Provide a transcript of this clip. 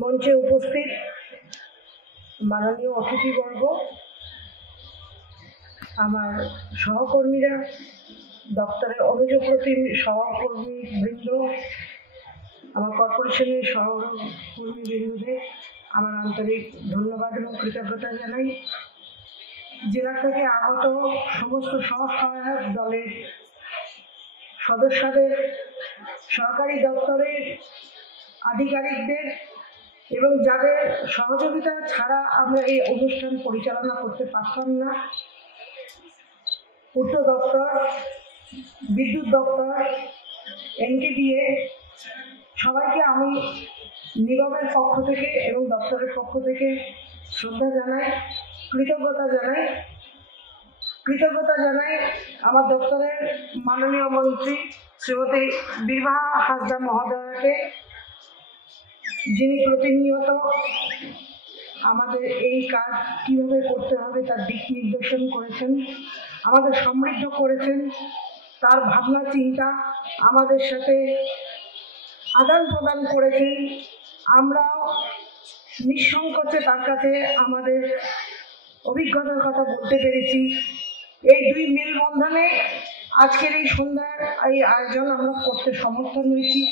মঞ্চে উপস্থিত মাননীয় অতিথিবর্গ, আমার সহকর্মীরা, দপ্তরের অনুযোগপ্রতিম সহকর্মীবৃন্দ, আমার কর্পোরেশনের সহকর্মীবৃন্দদের আমার আন্তরিক ধন্যবাদ এবং কৃতজ্ঞতা জানাই। জেলা থেকে আগত সমস্ত স্বসহায়ক দলের সদস্যদের, সরকারি দপ্তরের আধিকারিকদের এবং যাদের সহযোগিতা ছাড়া আমরা এই অনুষ্ঠান পরিচালনা করতে পারতাম না, পূর্ত দপ্তর, বিদ্যুৎ দপ্তর, NTDA, সবাইকে আমি নিগমের পক্ষ থেকে এবং দপ্তরের পক্ষ থেকে শ্রদ্ধা জানাই, কৃতজ্ঞতা জানাই আমার দপ্তরের মাননীয় মন্ত্রী শ্রীমতী বিভা হাসদা মহোদয়াকে, যিনি প্রতিনিয়ত আমাদের এই কাজ কীভাবে করতে হবে তার দিক নির্দেশন করেছেন, আমাদের সমৃদ্ধ করেছেন, তার ভাবনা চিন্তা আমাদের সাথে আদান প্রদান করেছেন। আমরাও নিঃসংকোচে তার কাছে আমাদের অভিজ্ঞতার কথা বলতে পেরেছি। এই দুই মেলবন্ধনে আজকের এই সন্ধ্যার এই আয়োজন আমরা করতে সমর্থন হয়েছি।